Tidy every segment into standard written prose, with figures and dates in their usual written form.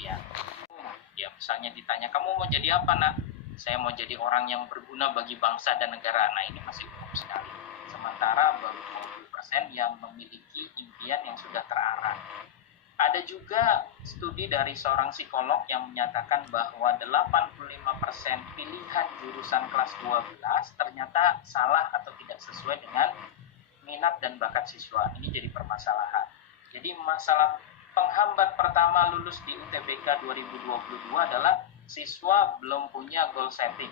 impian. Ya, misalnya ditanya, kamu mau jadi apa, nak? Saya mau jadi orang yang berguna bagi bangsa dan negara. Nah, ini masih umum sekali. Sementara baru 20% yang memiliki impian yang sudah terarah. Ada juga studi dari seorang psikolog yang menyatakan bahwa 85% pilihan jurusan kelas 12 ternyata salah atau tidak sesuai dengan minat dan bakat siswa. Ini jadi permasalahan. Jadi masalah penghambat pertama lulus di UTBK 2022 adalah siswa belum punya goal setting,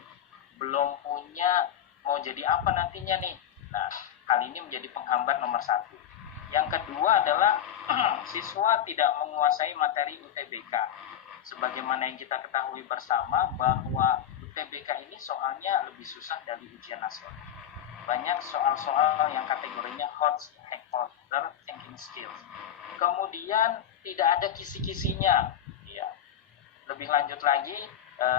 belum punya mau jadi apa nantinya nih. Nah, hal ini menjadi penghambat nomor satu. Yang kedua adalah siswa tidak menguasai materi UTBK. Sebagaimana yang kita ketahui bersama bahwa UTBK ini soalnya lebih susah dari ujian nasional. Banyak soal-soal yang kategorinya hot stakeholder thinking skills. Kemudian tidak ada kisi-kisinya. Ya. Lebih lanjut lagi,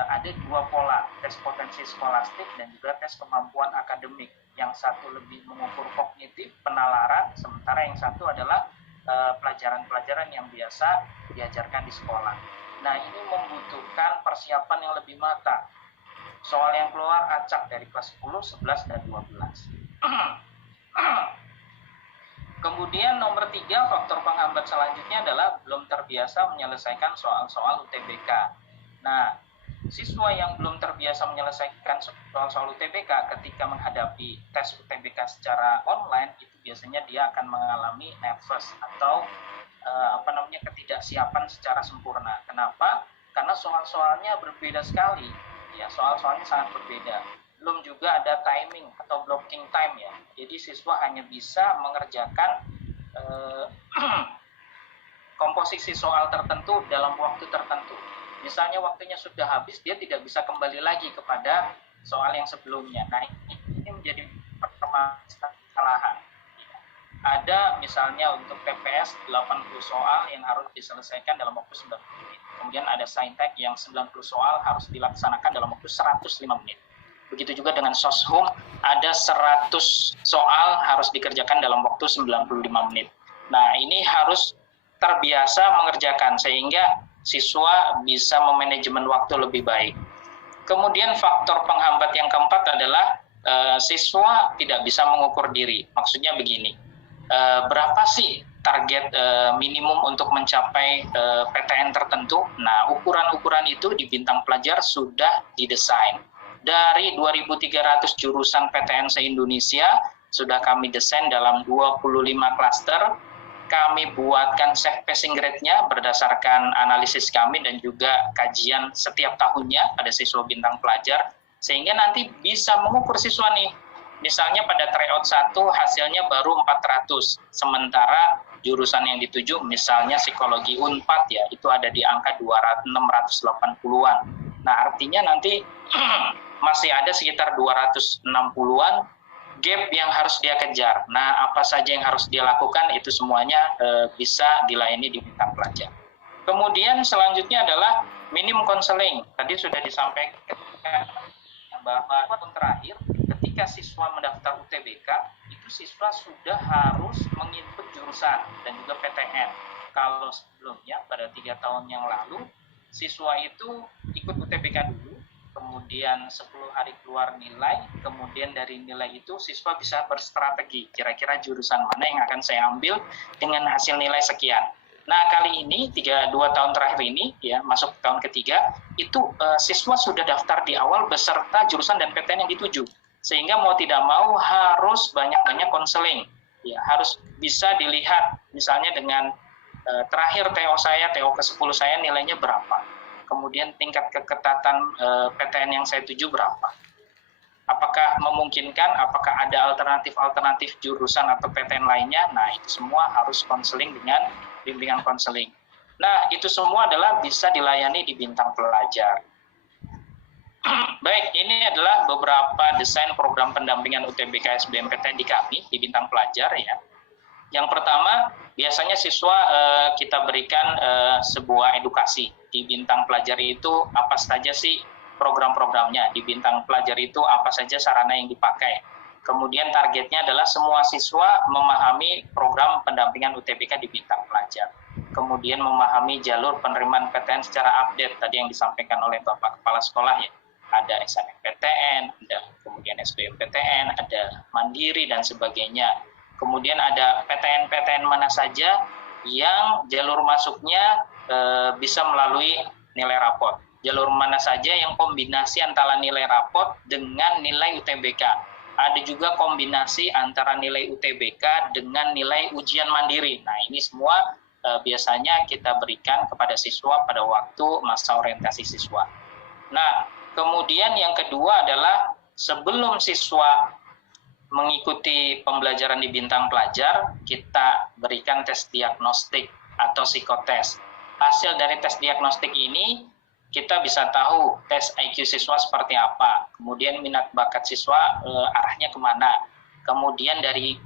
ada dua pola, tes potensi skolastik dan juga tes kemampuan akademik. Yang satu lebih mengukur kognitif, penalaran, sementara yang satu adalah pelajaran-pelajaran yang biasa diajarkan di sekolah. Nah, ini membutuhkan persiapan yang lebih matang. Soal yang keluar acak dari kelas 10, 11, dan 12. Kemudian nomor 3, faktor penghambat selanjutnya adalah belum terbiasa menyelesaikan soal-soal UTBK. Nah, siswa yang belum terbiasa menyelesaikan soal-soal UTBK ketika menghadapi tes UTBK secara online, itu biasanya dia akan mengalami nervous atau ketidaksiapan secara sempurna. Kenapa? Karena soal-soalnya berbeda sekali. Ya, soal-soalnya sangat berbeda. Belum juga ada timing atau blocking time ya. Jadi siswa hanya bisa mengerjakan komposisi soal tertentu dalam waktu tertentu. Misalnya waktunya sudah habis, dia tidak bisa kembali lagi kepada soal yang sebelumnya. Nah, ini menjadi permasalahan. Ada misalnya untuk TPS 80 soal yang harus diselesaikan dalam waktu 90 menit. Kemudian ada Saintek yang 90 soal harus dilaksanakan dalam waktu 105 menit. Begitu juga dengan Soshum, ada 100 soal harus dikerjakan dalam waktu 95 menit. Nah, ini harus terbiasa mengerjakan sehingga siswa bisa memanajemen waktu lebih baik. Kemudian faktor penghambat yang keempat adalah siswa tidak bisa mengukur diri. Maksudnya begini, berapa sih target minimum untuk mencapai PTN tertentu? Nah, ukuran-ukuran itu di Bintang Pelajar sudah didesain. Dari 2.300 jurusan PTN se-Indonesia, sudah kami desain dalam 25 klaster. Kami buatkan safe passing grade-nya berdasarkan analisis kami dan juga kajian setiap tahunnya pada siswa Bintang Pelajar, sehingga nanti bisa mengukur siswa nih. Misalnya pada tryout 1 hasilnya baru 400, sementara jurusan yang dituju misalnya psikologi Unpad ya, itu ada di angka 680-an. Nah, artinya nanti masih ada sekitar 260-an gap yang harus dia kejar. Nah, apa saja yang harus dia lakukan itu semuanya bisa dilayani di Bintang Pelajar. Kemudian selanjutnya adalah minim konseling. Tadi sudah disampaikan bahwa tahun terakhir ketika siswa mendaftar UTBK, itu siswa sudah harus menginput jurusan dan juga PTN. Kalau sebelumnya pada 3 tahun yang lalu, siswa itu ikut UTBK dulu, kemudian 10 hari keluar nilai, kemudian dari nilai itu siswa bisa berstrategi, kira-kira jurusan mana yang akan saya ambil dengan hasil nilai sekian. Nah, kali ini 2 tahun terakhir ini ya, masuk tahun ketiga, itu siswa sudah daftar di awal beserta jurusan dan PTN yang dituju. Sehingga mau tidak mau harus banyak-banyak konseling. Ya, harus bisa dilihat misalnya dengan terakhir TO saya, TO ke-10 saya nilainya berapa. Kemudian tingkat keketatan PTN yang saya tuju berapa. Apakah memungkinkan, apakah ada alternatif-alternatif jurusan atau PTN lainnya. Nah, itu semua harus konseling dengan bimbingan konseling. Nah, itu semua adalah bisa dilayani di Bintang Pelajar. Baik, ini adalah beberapa desain program pendampingan UTBK SBMPTN di kami, di Bintang Pelajar ya. Yang pertama, biasanya siswa kita berikan sebuah edukasi. Di Bintang Pelajar itu apa saja sih program-programnya, di Bintang Pelajar itu apa saja sarana yang dipakai. Kemudian targetnya adalah semua siswa memahami program pendampingan UTBK di Bintang Pelajar. kemudian memahami jalur penerimaan PTN secara update tadi yang disampaikan oleh Bapak Kepala Sekolah ya. Ada SNMPTN, ada kemudian SBMPTN, ada Mandiri dan sebagainya. Kemudian ada PTN-PTN mana saja yang jalur masuknya bisa melalui nilai raport. Jalur mana saja yang kombinasi antara nilai raport dengan nilai UTBK. Ada juga kombinasi antara nilai UTBK dengan nilai ujian mandiri. Nah, ini semua biasanya kita berikan kepada siswa pada waktu masa orientasi siswa. Nah, kemudian yang kedua adalah sebelum siswa mengikuti pembelajaran di Bintang Pelajar, kita berikan tes diagnostik atau psikotes. Hasil dari tes diagnostik ini kita bisa tahu tes IQ siswa seperti apa, kemudian minat bakat siswa arahnya kemana. Kemudian dari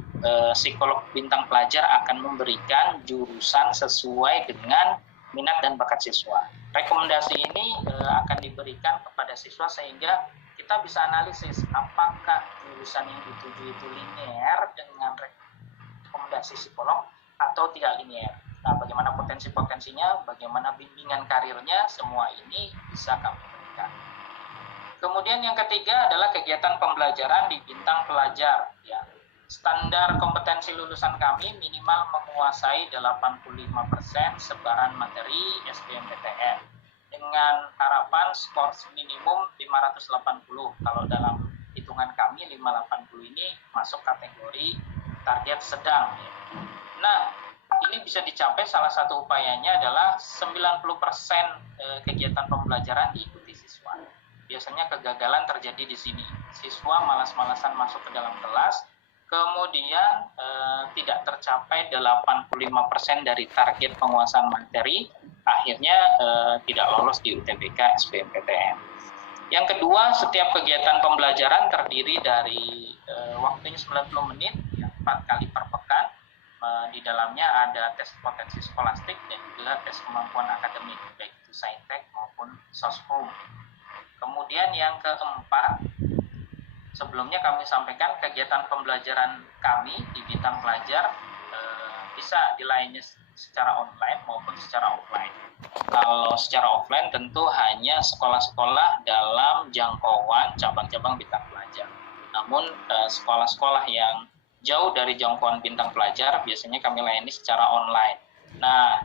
psikolog Bintang Pelajar akan memberikan jurusan sesuai dengan minat dan bakat siswa. Rekomendasi ini akan diberikan kepada siswa sehingga kita bisa analisis apakah jurusan yang dituju itu linear dengan rekomendasi psikolog atau tidak linear. Nah, bagaimana potensi-potensinya, bagaimana bimbingan karirnya, semua ini bisa kami berikan. Kemudian yang ketiga adalah kegiatan pembelajaran di Bintang Pelajar. Ya. Standar kompetensi lulusan kami minimal menguasai 85% sebaran materi SBMPTN dengan harapan skor minimum 580. Kalau dalam hitungan kami 580 ini masuk kategori target sedang. Ya. Nah, ini bisa dicapai salah satu upayanya adalah 90% kegiatan pembelajaran diikuti siswa. Biasanya kegagalan terjadi di sini. Siswa malas-malasan masuk ke dalam kelas, kemudian tidak tercapai 85% dari target penguasaan materi, akhirnya tidak lolos di UTBK SBMPTN. Yang kedua, setiap kegiatan pembelajaran terdiri dari waktunya 90 menit, 4 kali per pekan. Di dalamnya ada tes potensi skolastik dan juga tes kemampuan akademik, baik itu saintek maupun soshum. Kemudian yang keempat, sebelumnya kami sampaikan kegiatan pembelajaran kami di Bintang Pelajar bisa dilayani secara online maupun secara offline. Kalau secara offline tentu hanya sekolah-sekolah dalam jangkauan cabang-cabang Bintang Pelajar. Namun sekolah-sekolah yang jauh dari jangkauan Bintang Pelajar biasanya kami layani secara online. Nah,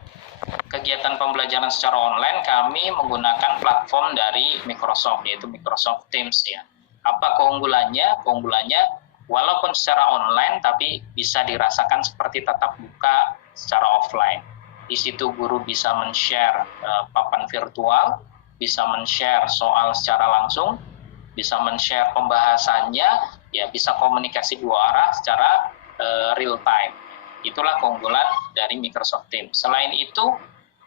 kegiatan pembelajaran secara online kami menggunakan platform dari Microsoft, yaitu Microsoft Teams ya. Apa keunggulannya? Keunggulannya walaupun secara online tapi bisa dirasakan seperti tatap muka secara offline. Di situ guru bisa men-share papan virtual, bisa men-share soal secara langsung, bisa men-share pembahasannya, ya bisa komunikasi dua arah secara real time. Itulah keunggulan dari Microsoft Teams. Selain itu,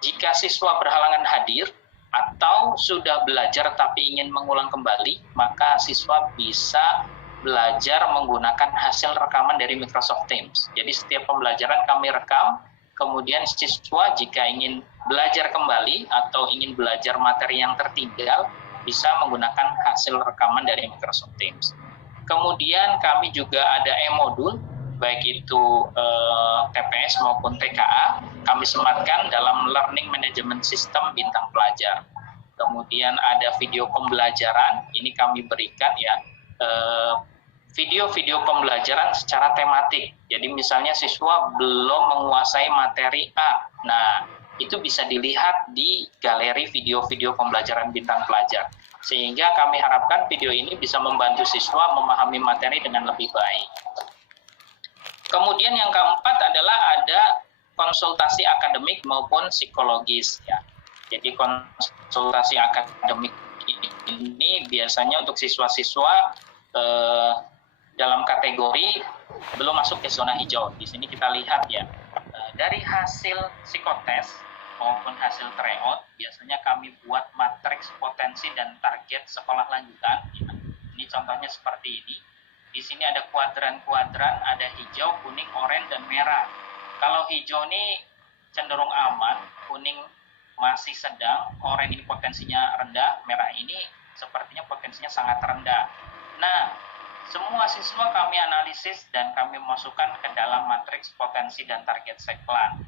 jika siswa berhalangan hadir atau sudah belajar tapi ingin mengulang kembali, maka siswa bisa belajar menggunakan hasil rekaman dari Microsoft Teams. Jadi setiap pembelajaran kami rekam, kemudian siswa jika ingin belajar kembali atau ingin belajar materi yang tertinggal, bisa menggunakan hasil rekaman dari Microsoft Teams. Kemudian kami juga ada e-modul, baik itu TPS maupun TKA, kami sematkan dalam Learning Management System Bintang Pelajar. Kemudian ada video pembelajaran, ini kami berikan ya video-video pembelajaran secara tematik. Jadi misalnya siswa belum menguasai materi A, nah itu bisa dilihat di galeri video-video pembelajaran Bintang Pelajar. Sehingga kami harapkan video ini bisa membantu siswa memahami materi dengan lebih baik. Kemudian yang keempat adalah ada konsultasi akademik maupun psikologis ya. Jadi konsultasi akademik ini biasanya untuk siswa-siswa dalam kategori belum masuk ke zona hijau. Di sini kita lihat ya, dari hasil psikotes maupun hasil tryout, biasanya kami buat matriks potensi dan target sekolah lanjutan. Ini contohnya seperti ini. Di sini ada kuadran-kuadran, ada hijau, kuning, oranye, dan merah. Kalau hijau ini cenderung aman, kuning masih sedang, oranye ini potensinya rendah, merah ini sepertinya potensinya sangat rendah. Nah, semua siswa kami analisis dan kami masukkan ke dalam matriks potensi dan target seklan.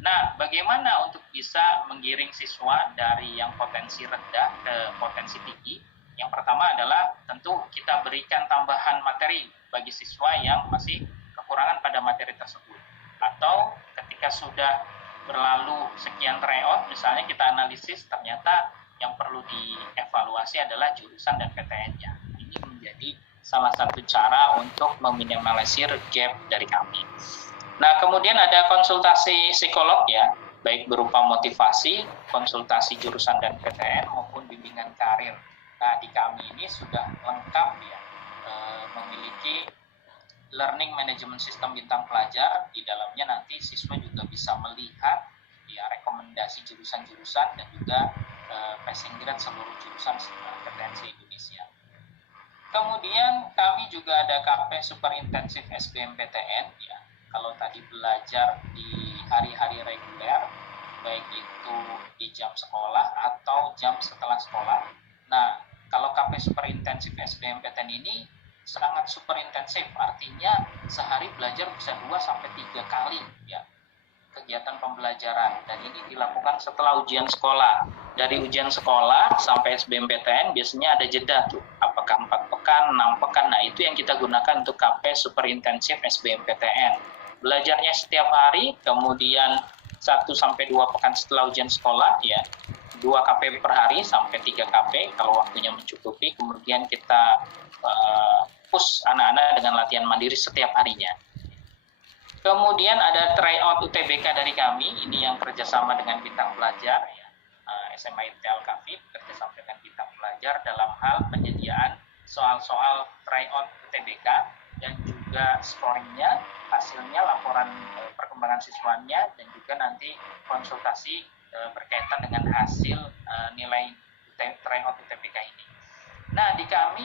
Nah, bagaimana untuk bisa menggiring siswa dari yang potensi rendah ke potensi tinggi? Yang pertama adalah tentu kita berikan tambahan materi bagi siswa yang masih kekurangan pada materi tersebut. Atau ketika sudah berlalu sekian tryout, misalnya kita analisis, ternyata yang perlu dievaluasi adalah jurusan dan PTN-nya. Ini menjadi salah satu cara untuk meminimalisir gap dari kami. Nah, kemudian ada konsultasi psikolog ya, baik berupa motivasi, konsultasi jurusan dan PTN maupun bimbingan karir. Nah, di kami ini sudah lengkap ya, memiliki learning management system bintang pelajar. Di dalamnya nanti siswa juga bisa melihat ya rekomendasi jurusan-jurusan dan juga passing grade seluruh jurusan PTN se-Indonesia. Kemudian kami juga ada KP super intensif SBMPTN ya. Kalau tadi belajar di hari-hari reguler, baik itu di jam sekolah atau jam setelah sekolah. Nah, kalau KP super intensif SBMPTN ini sangat super intensif, artinya sehari belajar bisa 2-3 kali ya kegiatan pembelajaran, dan ini dilakukan setelah ujian sekolah. Dari ujian sekolah sampai SBMPTN biasanya ada jeda tuh, apakah 4 pekan, 6 pekan. Nah, itu yang kita gunakan untuk KP super intensif SBMPTN. Belajarnya setiap hari, kemudian 1-2 pekan setelah ujian sekolah ya, 2 KP per hari sampai 3 KP kalau waktunya mencukupi. Kemudian kita push anak-anak dengan latihan mandiri setiap harinya. Kemudian ada tryout UTBK dari kami, ini yang kerjasama dengan bintang pelajar ya, SMA ITL Kafid kerjasama dengan bintang pelajar dalam hal penyediaan soal-soal tryout UTBK dan juga scoringnya, hasilnya, laporan perkembangan siswanya, dan juga nanti konsultasi berkaitan dengan hasil nilai tryout UTBK ini. Nah, di kami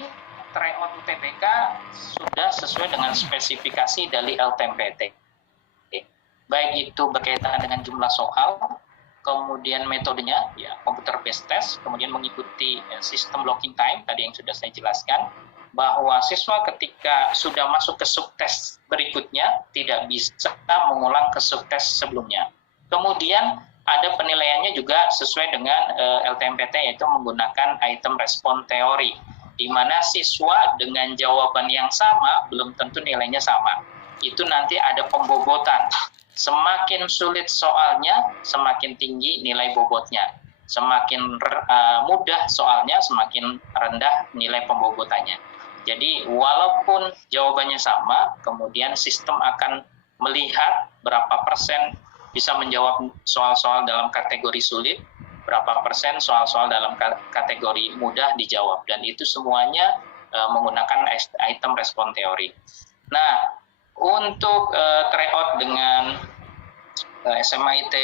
tryout UTBK sudah sesuai dengan spesifikasi dari LTMPT. Baik itu berkaitan dengan jumlah soal, kemudian metodenya, ya computer based test, kemudian mengikuti sistem blocking time tadi yang sudah saya jelaskan, bahwa siswa ketika sudah masuk ke subtes berikutnya tidak bisa mengulang ke subtes sebelumnya. Kemudian ada penilaiannya juga sesuai dengan LTMPT, yaitu menggunakan item respon teori, di mana siswa dengan jawaban yang sama belum tentu nilainya sama. Itu nanti ada pembobotan. Semakin sulit soalnya, semakin tinggi nilai bobotnya. Semakin mudah soalnya, semakin rendah nilai pembobotannya. Jadi walaupun jawabannya sama, kemudian sistem akan melihat berapa persen bisa menjawab soal-soal dalam kategori sulit, berapa persen soal-soal dalam kategori mudah dijawab. Dan itu semuanya menggunakan item respon teori. Nah, untuk tryout dengan SMA IT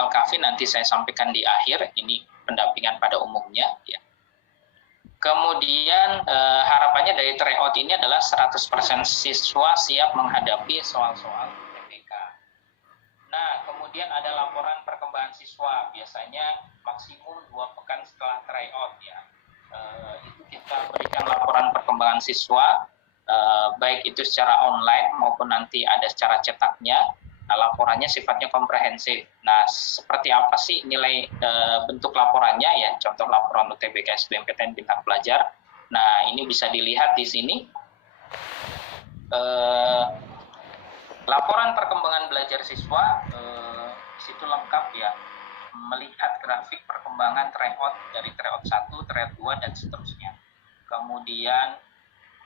Al-Kafi nanti saya sampaikan di akhir, ini pendampingan pada umumnya ya. Kemudian harapannya dari tryout ini adalah 100% siswa siap menghadapi soal-soal UTBK. Nah, kemudian ada laporan perkembangan siswa, biasanya maksimum 2 pekan setelah tryout ya. Itu kita berikan laporan perkembangan siswa, baik itu secara online maupun nanti ada secara cetaknya. Nah, laporannya sifatnya komprehensif. Nah, seperti apa sih nilai bentuk laporannya ya? Contoh laporan UTBK SBMPTN bintang pelajar. Nah, ini bisa dilihat di sini. Laporan perkembangan belajar siswa, situ lengkap ya, melihat grafik perkembangan tryout dari tryout 1, tryout 2 dan seterusnya. Kemudian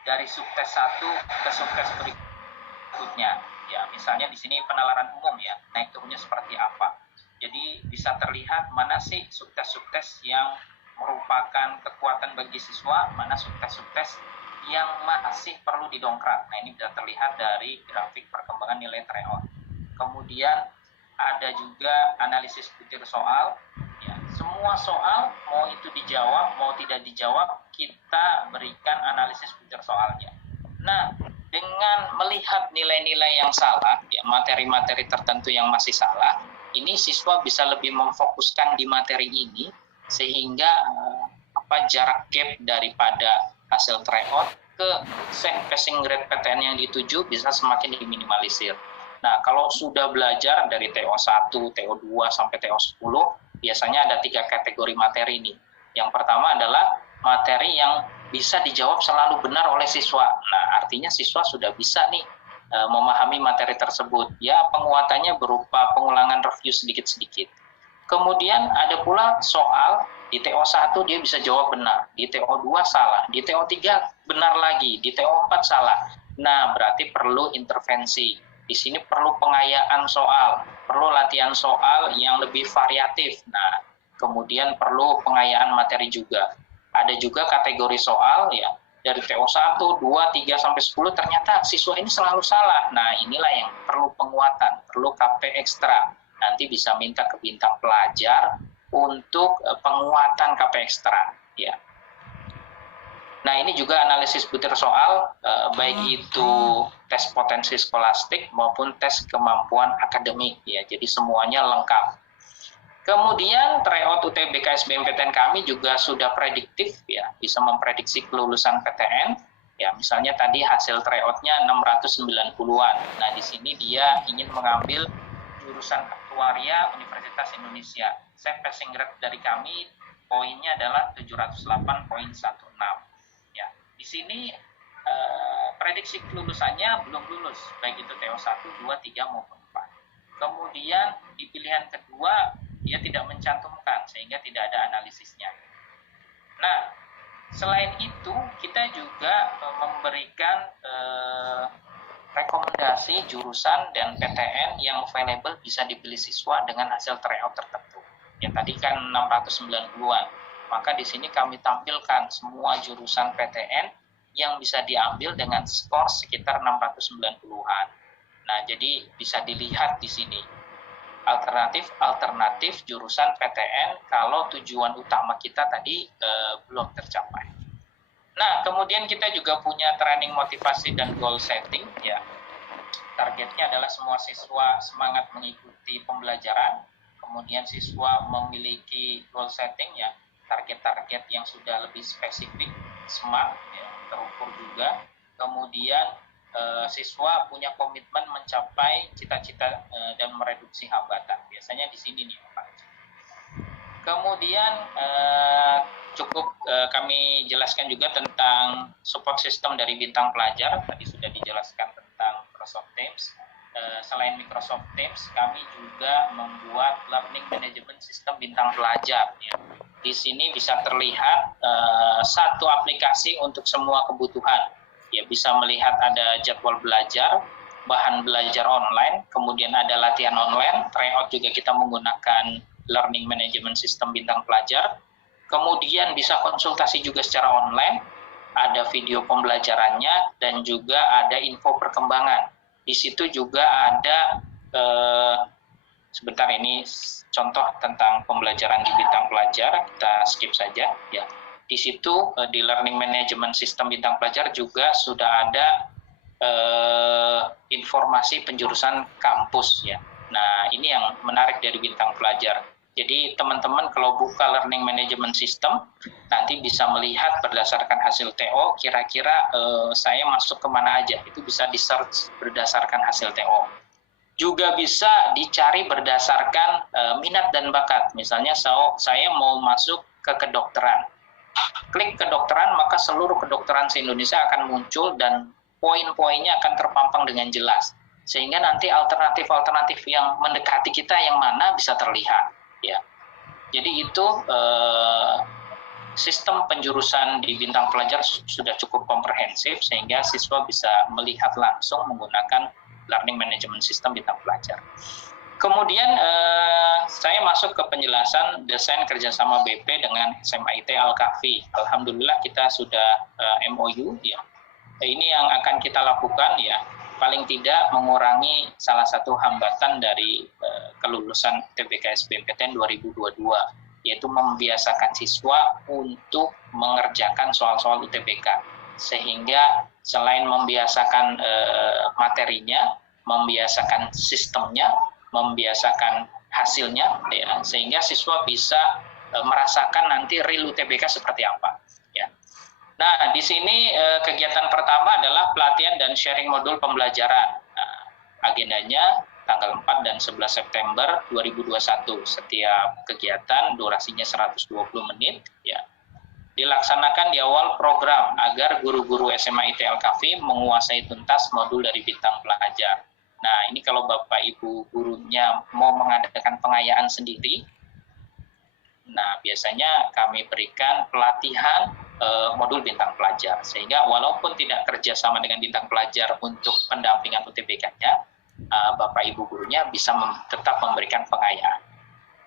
dari subtes 1 ke subtes berikutnya. Ya, misalnya di sini penalaran umum ya, naik turunnya seperti apa. Jadi bisa terlihat mana sih subtes-subtes yang merupakan kekuatan bagi siswa, mana subtes-subtes yang masih perlu didongkrak. Nah, ini bisa terlihat dari grafik perkembangan nilai tryout. Kemudian ada juga analisis butir soal. Ya, semua soal mau itu dijawab, mau tidak dijawab, kita berikan analisis butir soalnya. Nah, dengan melihat nilai-nilai yang salah, ya, materi-materi tertentu yang masih salah, ini siswa bisa lebih memfokuskan di materi ini, sehingga jarak gap daripada hasil tryout ke passing grade PTN yang dituju bisa semakin diminimalisir. Nah, kalau sudah belajar dari TO1, TO2 sampai TO10, biasanya ada 3 kategori materi nih. Yang pertama adalah materi yang bisa dijawab selalu benar oleh siswa. Nah, artinya siswa sudah bisa nih memahami materi tersebut. Ya, penguatannya berupa pengulangan review sedikit-sedikit. Kemudian ada pula soal di TO1 dia bisa jawab benar, di TO2 salah, di TO3 benar lagi, di TO4 salah. Nah, berarti perlu intervensi. Di sini perlu pengayaan soal, perlu latihan soal yang lebih variatif. Nah, kemudian perlu pengayaan materi juga. Ada juga kategori soal ya, dari TO1, 2, 3 sampai 10 ternyata siswa ini selalu salah. Nah, inilah yang perlu penguatan, perlu KP ekstra. Nanti bisa minta ke bintang pelajar untuk penguatan KP ekstra ya. Nah, ini juga analisis butir soal, baik itu tes potensi skolastik maupun tes kemampuan akademik ya. Jadi semuanya lengkap. Kemudian tryout UTBK SBMPTN kami juga sudah prediktif ya, bisa memprediksi kelulusan PTN. Ya, misalnya tadi hasil tryoutnya 690-an. Nah, di sini dia ingin mengambil jurusan aktuaria Universitas Indonesia. Saya passing grade dari kami poinnya adalah 708,16. Ya, di sini prediksi kelulusannya belum lulus, baik itu TO1, 2, 3 maupun 4. Kemudian di pilihan kedua dia tidak mencantumkan sehingga tidak ada analisisnya. Nah, selain itu kita juga memberikan rekomendasi jurusan dan PTN yang available bisa dipilih siswa dengan hasil tryout tertentu. Yang tadi kan 690-an. Maka di sini kami tampilkan semua jurusan PTN yang bisa diambil dengan skor sekitar 690-an. Nah, jadi bisa dilihat di sini alternatif jurusan PTN kalau tujuan utama kita tadi belum tercapai. Nah, kemudian kita juga punya training motivasi dan goal setting ya. Targetnya adalah semua siswa semangat mengikuti pembelajaran, kemudian siswa memiliki goal setting ya, target-target yang sudah lebih spesifik, SMART ya, terukur juga. Kemudian siswa punya komitmen mencapai cita-cita dan mereduksi hambatan. Biasanya di sini nih Pak. Kemudian cukup kami jelaskan juga tentang support system dari bintang pelajar. Tadi sudah dijelaskan tentang Microsoft Teams. Selain Microsoft Teams, kami juga membuat learning management system bintang pelajar. Ya. Di sini bisa terlihat satu aplikasi untuk semua kebutuhan. Ya, bisa melihat ada jadwal belajar, bahan belajar online, kemudian ada latihan online, tryout juga kita menggunakan learning management system bintang pelajar, kemudian bisa konsultasi juga secara online, ada video pembelajarannya, dan juga ada info perkembangan. Di situ juga ada, sebentar ini contoh tentang pembelajaran di bintang pelajar, kita skip saja ya. Di situ di learning management system bintang pelajar juga sudah ada informasi penjurusan kampus ya. Nah, ini yang menarik dari bintang pelajar. Jadi teman-teman kalau buka learning management system nanti bisa melihat berdasarkan hasil TO kira-kira saya masuk kemana aja. Itu bisa di search berdasarkan hasil TO. Juga bisa dicari berdasarkan minat dan bakat. Misalnya saya mau masuk ke kedokteran. Klik kedokteran, maka seluruh kedokteran se-Indonesia akan muncul dan poin-poinnya akan terpampang dengan jelas. Sehingga nanti alternatif-alternatif yang mendekati kita yang mana bisa terlihat. Ya. Jadi itu sistem penjurusan di bintang pelajar sudah cukup komprehensif sehingga siswa bisa melihat langsung menggunakan learning management system bintang pelajar. Kemudian saya masuk ke penjelasan desain kerjasama BP dengan SMIT Al-Kahfi. Alhamdulillah kita sudah MOU ya. Ini yang akan kita lakukan ya. Paling tidak mengurangi salah satu hambatan dari kelulusan UTBK SBMPTN 2022, yaitu membiasakan siswa untuk mengerjakan soal-soal UTBK. Sehingga selain membiasakan materinya, membiasakan sistemnya, membiasakan hasilnya, ya, sehingga siswa bisa merasakan nanti real UTBK seperti apa. Ya. Nah, di sini kegiatan pertama adalah pelatihan dan sharing modul pembelajaran. Nah, agendanya tanggal 4 dan 11 September 2021. Setiap kegiatan durasinya 120 menit ya. Dilaksanakan di awal program agar guru-guru SMA ITL KAFI menguasai tuntas modul dari bintang pelajar. Nah, ini kalau Bapak Ibu gurunya mau mengadakan pengayaan sendiri, nah biasanya kami berikan pelatihan modul bintang pelajar, sehingga walaupun tidak kerjasama dengan bintang pelajar untuk pendampingan UTBK-nya, Bapak Ibu gurunya bisa tetap memberikan pengayaan.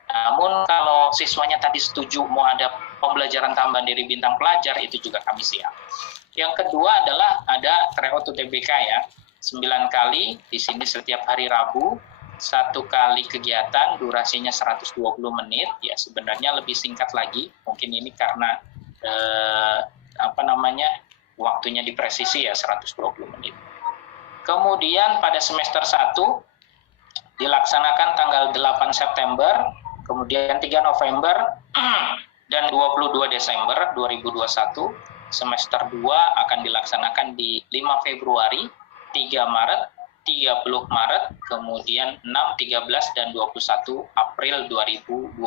Namun kalau siswanya tadi setuju mau ada pembelajaran tambahan dari bintang pelajar, itu juga kami siap. Yang kedua adalah ada tryout UTBK ya, 9 kali di sini setiap hari Rabu, 1 kali kegiatan durasinya 120 menit, ya sebenarnya lebih singkat lagi, mungkin ini karena waktunya dipresisi ya 120 menit. Kemudian pada semester 1 dilaksanakan tanggal 8 September, kemudian 3 November dan 22 Desember 2021. Semester 2 akan dilaksanakan di 5 Februari, 3 Maret, 30 Maret, kemudian 6, 13, dan 21 April 2022.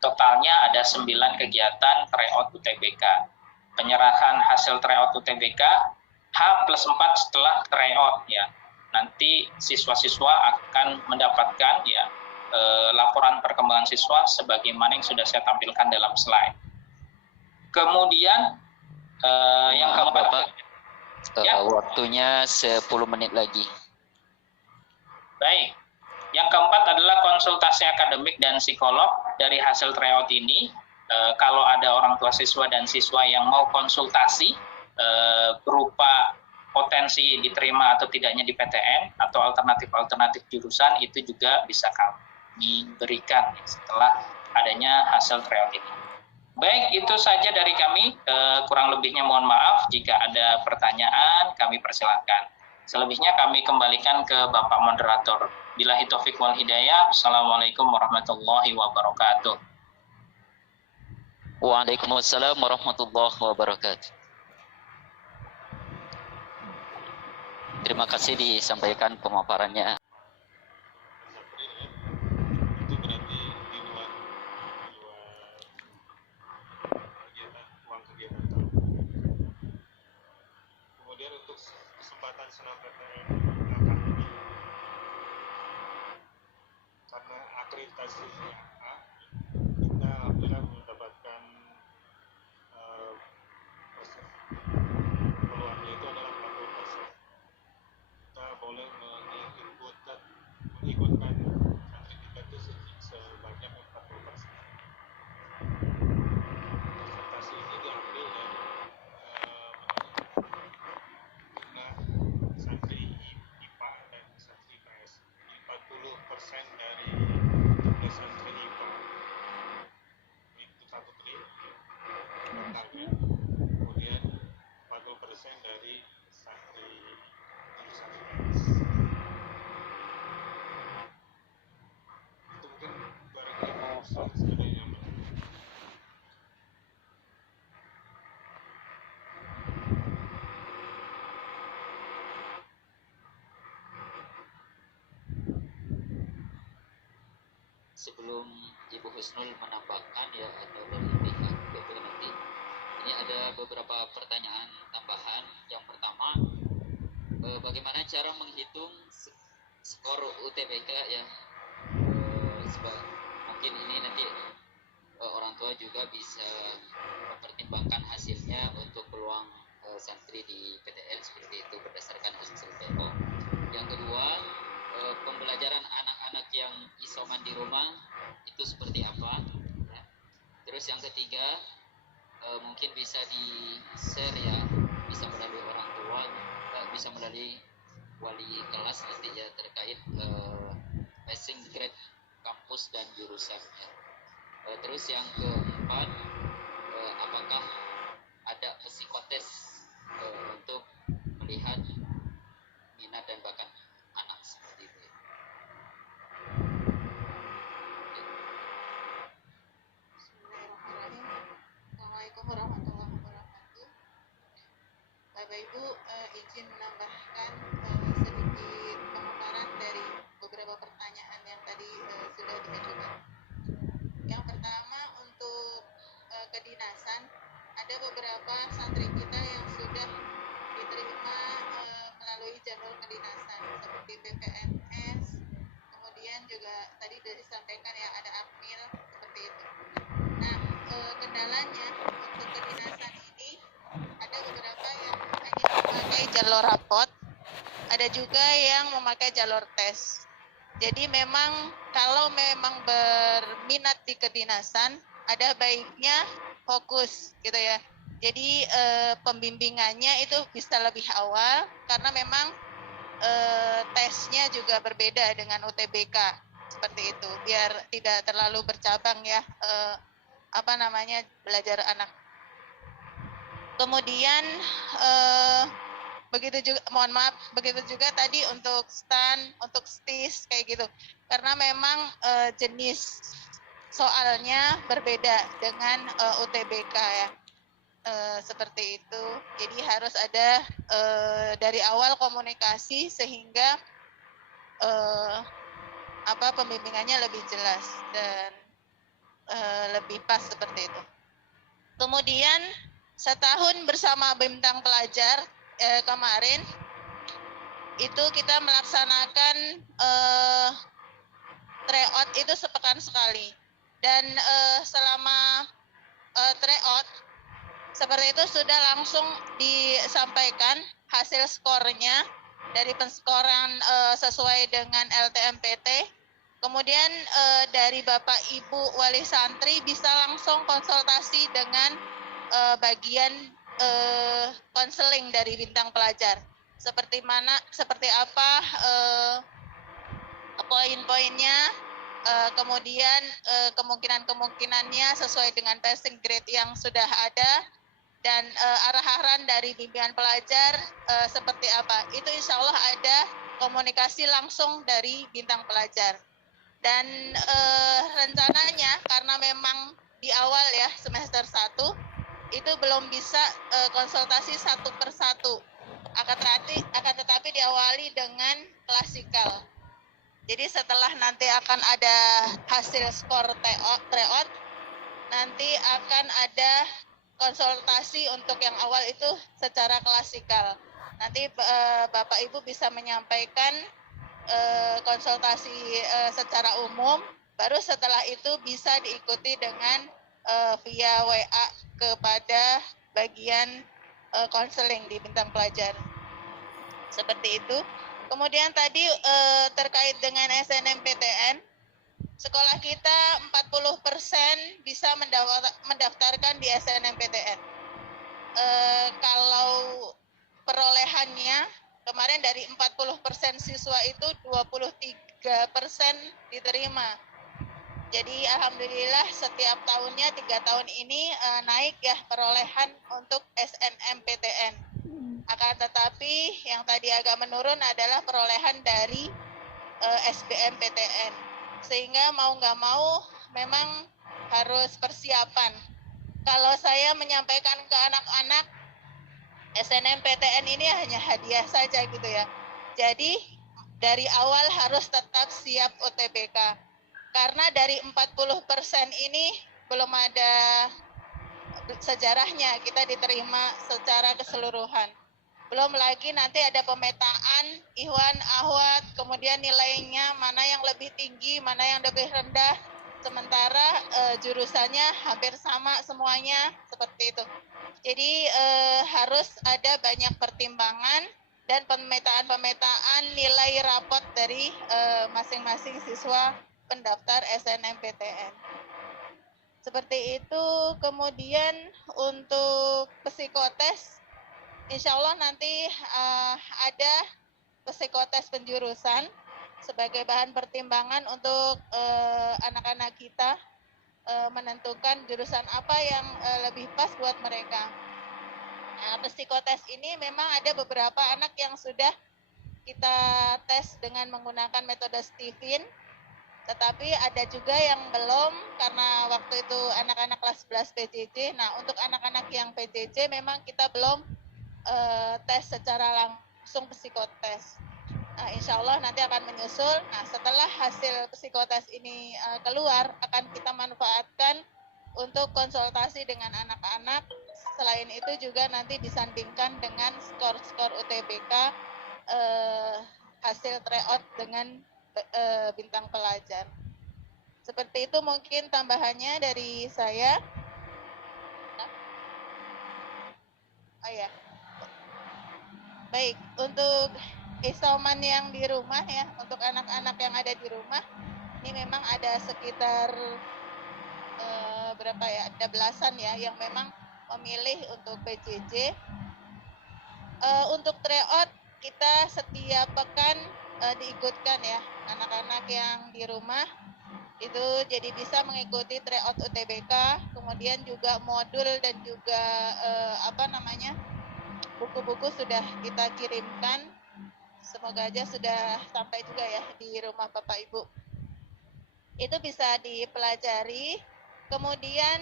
Totalnya ada 9 kegiatan tryout UTBK. Penyerahan hasil tryout UTBK H+4 setelah tryout ya. Nanti siswa-siswa akan mendapatkan ya laporan perkembangan siswa sebagaimana yang sudah saya tampilkan dalam slide. Kemudian yang keempat, Bapak, waktunya 10 menit lagi. Baik. Yang keempat adalah konsultasi akademik dan psikolog dari hasil tryout ini. Kalau ada orang tua siswa dan siswa yang mau konsultasi berupa potensi diterima atau tidaknya di PTN atau alternatif-alternatif jurusan, itu juga bisa kami berikan setelah adanya hasil tryout ini. Baik, itu saja dari kami. Kurang lebihnya mohon maaf. Jika ada pertanyaan, kami persilakan. Selebihnya kami kembalikan ke Bapak Moderator. Billahi taufiq wal hidayah. Assalamualaikum warahmatullahi wabarakatuh. Waalaikumsalam warahmatullahi wabarakatuh. Terima kasih disampaikan pemaparannya. Itu berarti di luar kegiatan, uang kegiatan. Kemudian untuk kesempatan senam PTN ini karena akreditasinya A, kita alhamdulillah mendapatkan peluangnya itu adalah 40%. Kita boleh mengikutkan santri kita itu sebanyak 40%. Presentasi ini diambil dari santri IPA dan santri IPS. 40% dari jumlah santri IPA itu 1 triliun totalnya. Kemudian 40% dari santri jurusan IPS. Itu mungkin barangkali sudah nyaman. Sebelum Ibu Husnul menambahkan ya atau dari pihak BP nanti, ini ada beberapa pertanyaan tambahan. Yang pertama, bagaimana cara menghitung skor UTBK ya? Mungkin ini nanti orang tua juga bisa mempertimbangkan hasilnya untuk peluang santri di PTN seperti itu berdasarkan hasil PO. Yang kedua, pembelajaran anak-anak yang isoman di rumah itu seperti apa ya. Terus yang ketiga, mungkin bisa di-share ya, bisa melalui orang tua, bisa melalui wali kelas nanti ya, terkait passing grade kampus dan jurusan ya. Terus yang keempat, apakah ada psikotes untuk melihat minat dan bakat anak seperti itu. Bismillahirrahmanirrahim. Assalamualaikum warahmatullahi wabarakatuh. Bapak Ibu, izin menambahkan sedikit sedikit pemaparan dari beberapa pertanyaan yang tadi sudah diajukan. Yang pertama untuk kedinasan, ada beberapa santri kita yang sudah diterima melalui jalur kedinasan seperti PPNS, kemudian juga tadi sudah disampaikan ya ada akmil seperti itu. Nah, kendalanya untuk kedinasan ini ada beberapa yang hanya memakai jalur rapot, ada juga yang memakai jalur tes. Jadi memang kalau memang berminat di kedinasan, ada baiknya fokus gitu ya. Jadi pembimbingannya itu bisa lebih awal karena memang tesnya juga berbeda dengan UTBK seperti itu. Biar tidak terlalu bercabang ya belajar anak. Kemudian begitu juga tadi untuk STAN, untuk STIS kayak gitu. Karena memang jenis soalnya berbeda dengan UTBK ya. Seperti itu. Jadi harus ada dari awal komunikasi sehingga pembimbingannya lebih jelas dan lebih pas seperti itu. Kemudian setahun bersama Bintang Pelajar kemarin itu kita melaksanakan tryout itu sepekan sekali dan selama tryout seperti itu sudah langsung disampaikan hasil skornya dari penskoran sesuai dengan LTMPT. Kemudian dari Bapak Ibu Wali Santri bisa langsung konsultasi dengan bagian konseling dari Bintang Pelajar. Seperti apa poin-poinnya, kemudian kemungkinannya sesuai dengan passing grade yang sudah ada dan arahan dari bimbingan pelajar seperti apa. Itu insya Allah ada komunikasi langsung dari Bintang Pelajar. Dan rencananya karena memang di awal ya semester 1 itu belum bisa konsultasi satu persatu. Akan tetapi diawali dengan klasikal. Jadi setelah nanti akan ada hasil skor tryout, nanti akan ada konsultasi untuk yang awal itu secara klasikal. Nanti Bapak Ibu bisa menyampaikan konsultasi secara umum, baru setelah itu bisa diikuti dengan via WA kepada bagian konseling di Bintang Pelajar. Seperti itu. Kemudian tadi terkait dengan SNMPTN, sekolah kita 40% bisa mendaftarkan di SNMPTN. Kalau perolehannya kemarin dari 40% siswa itu 23% diterima. Jadi alhamdulillah setiap tahunnya 3 tahun ini naik ya perolehan untuk SNMPTN. Akan tetapi yang tadi agak menurun adalah perolehan dari SBMPTN. Sehingga mau nggak mau memang harus persiapan. Kalau saya menyampaikan ke anak-anak, SNMPTN ini hanya hadiah saja gitu ya. Jadi dari awal harus tetap siap UTBK. Karena dari 40% ini belum ada sejarahnya kita diterima secara keseluruhan. Belum lagi nanti ada pemetaan Ikhwan, Ahwat, kemudian nilainya mana yang lebih tinggi, mana yang lebih rendah. Sementara jurusannya hampir sama semuanya seperti itu. Jadi harus ada banyak pertimbangan dan pemetaan nilai rapot dari masing-masing siswa pendaftar SNMPTN. Seperti itu. Kemudian untuk psikotes, insya Allah nanti ada psikotes penjurusan sebagai bahan pertimbangan untuk anak-anak kita menentukan jurusan apa yang lebih pas buat mereka. Nah, psikotes ini memang ada beberapa anak yang sudah kita tes dengan menggunakan metode Stephen, tetapi ada juga yang belum karena waktu itu anak-anak kelas 11 PJJ. Nah, untuk anak-anak yang PJJ memang kita belum tes secara langsung psikotes. Insya Allah nanti akan menyusul. Nah, setelah hasil psikotes ini keluar, akan kita manfaatkan untuk konsultasi dengan anak-anak. Selain itu juga nanti disandingkan dengan skor-skor UTBK, hasil tryout dengan bintang pelajar. Seperti itu mungkin tambahannya dari saya. Oh ya, baik, untuk isoman yang di rumah ya, untuk anak-anak yang ada di rumah, ini memang ada sekitar berapa ya, ada belasan ya yang memang memilih untuk PJJ. Untuk tryout kita setiap pekan diikutkan ya, anak-anak yang di rumah itu jadi bisa mengikuti tryout UTBK, kemudian juga modul dan juga buku-buku sudah kita kirimkan. Semoga aja sudah sampai juga ya di rumah Bapak Ibu. Itu bisa dipelajari. Kemudian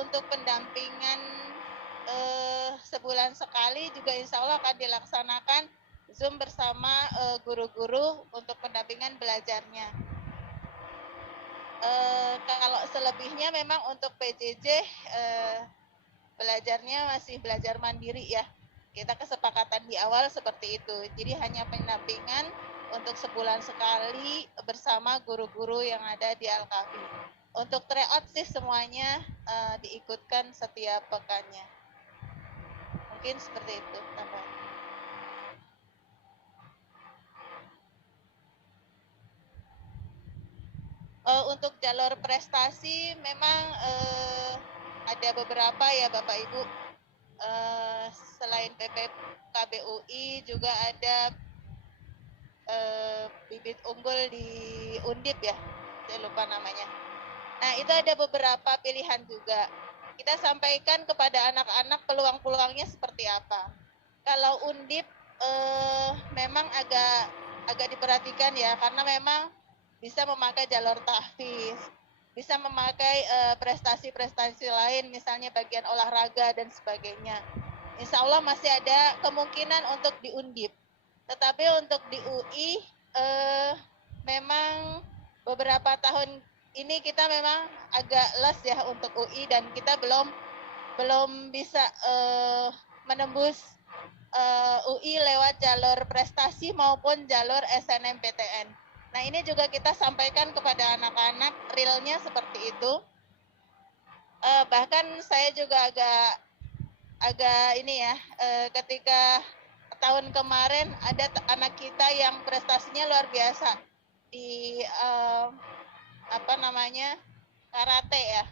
untuk pendampingan sebulan sekali juga insya Allah akan dilaksanakan Zoom bersama guru-guru untuk pendampingan belajarnya. Kalau selebihnya memang untuk PJJ belajarnya masih belajar mandiri ya. Kita kesepakatan di awal seperti itu. Jadi hanya pendampingan untuk sebulan sekali bersama guru-guru yang ada di Al-Kahfi. Untuk tryout sih semuanya diikutkan setiap pekannya. Mungkin seperti itu tambahan. Untuk jalur prestasi memang ada beberapa ya Bapak Ibu. Selain PPKBUI juga ada bibit unggul di Undip ya, saya lupa namanya. Nah itu ada beberapa pilihan juga. Kita sampaikan kepada anak-anak peluang-peluangnya seperti apa. Kalau Undip memang agak diperhatikan ya, karena memang bisa memakai jalur tahfiz, bisa memakai prestasi-prestasi lain, misalnya bagian olahraga dan sebagainya. Insya Allah masih ada kemungkinan untuk di Undip. Tetapi untuk di UI memang beberapa tahun ini kita memang agak les ya untuk UI, dan kita belum bisa menembus UI lewat jalur prestasi maupun jalur SNMPTN. Nah ini juga kita sampaikan kepada anak-anak realnya seperti itu. Bahkan saya juga agak ini ya, ketika tahun kemarin ada anak kita yang prestasinya luar biasa di karate ya.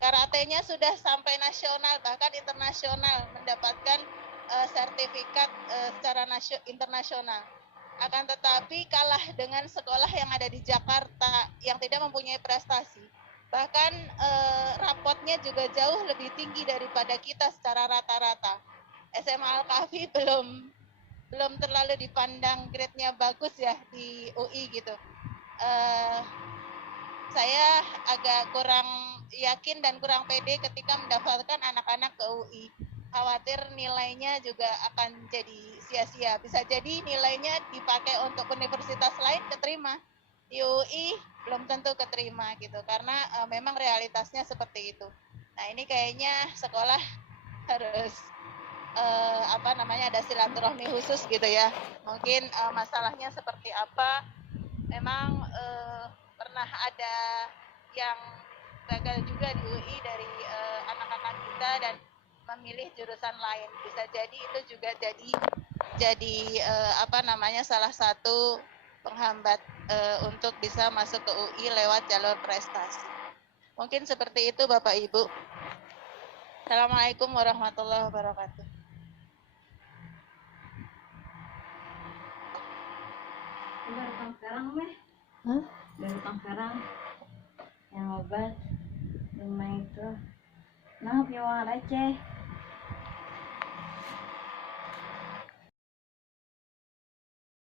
Karatenya sudah sampai nasional bahkan internasional, mendapatkan sertifikat secara internasional. Akan tetapi kalah dengan sekolah yang ada di Jakarta yang tidak mempunyai prestasi. Bahkan rapotnya juga jauh lebih tinggi daripada kita secara rata-rata. SMA Al-Kahfi belum terlalu dipandang grade-nya bagus ya di UI gitu. Saya agak kurang yakin dan kurang pede ketika mendaftarkan anak-anak ke UI. Khawatir nilainya juga akan jadi sia-sia. Bisa jadi nilainya dipakai untuk universitas lain keterima. Di UI belum tentu keterima gitu, karena memang realitasnya seperti itu. Nah ini kayaknya sekolah harus ada silaturahmi khusus gitu ya. Mungkin masalahnya seperti apa. Memang pernah ada yang gagal juga di UI dari anak-anak kita dan memilih jurusan lain. Bisa jadi itu juga jadi salah satu penghambat untuk bisa masuk ke UI lewat jalur prestasi. Mungkin seperti itu Bapak Ibu. Assalamualaikum warahmatullahi wabarakatuh. Baru sekarang meh. Baru sekarang yang obat rumah itu. Nah, piwang Aceh.